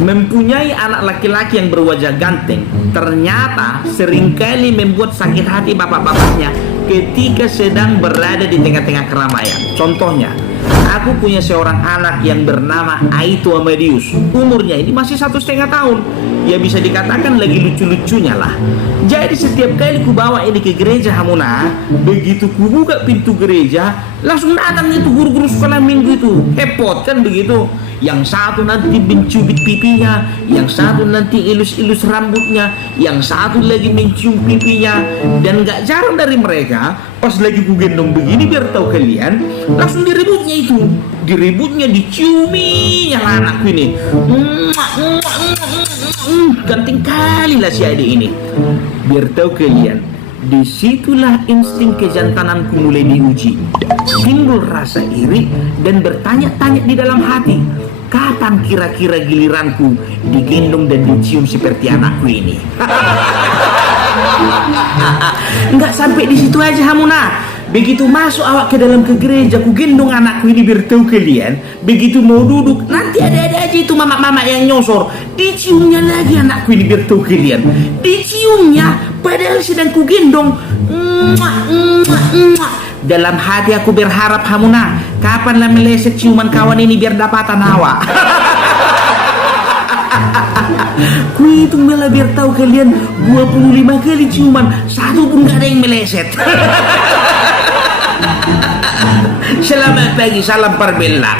Mempunyai anak laki-laki yang berwajah ganteng ternyata seringkali membuat sakit hati bapak-bapaknya ketika sedang berada di tengah-tengah keramaian. Contohnya, aku punya seorang anak yang bernama Aito Amadius. Umurnya ini masih 1,5 tahun. Ya bisa dikatakan lagi lucu-lucunya lah. Jadi setiap kali ku bawa ini ke gereja Hamuna, begitu ku buka pintu gereja, langsung datang itu guru-guru sekolah minggu itu. Hepot kan begitu. Yang satu nanti mencubit pipinya, yang satu nanti ilus-ilus rambutnya, yang satu lagi mencium pipinya. Dan gak jarang dari mereka pas lagi ku gendong begini, biar tahu kalian, langsung diributnya itu. Diributnya, diciuminya anakku ini. Ganteng kali lah si adik ini. Biar tahu kalian, disitulah insting kejantananku mulai diuji. Timbul rasa iri dan bertanya-tanya di dalam hati, kapan kira-kira giliranku digendong dan dicium seperti anakku ini? Enggak sampai di situ aja Hamuna. Begitu masuk awak ke dalam ke gereja, ku gendong anakku ini, biar tahu kalian, begitu mau duduk, nanti ada aja itu mama-mama yang nyosor, diciumnya lagi anakku ini, biar tahu kalian, diciumnya padahal sedang ku gendong. Dalam hati aku berharap Hamuna, kapan lah meleset ciuman kawan ini biar dapatan awak. Ku hitung malah biar tahu kalian, 25 kali ciuman, satu pun gak ada yang meleset. Selamat pagi, salam perbela.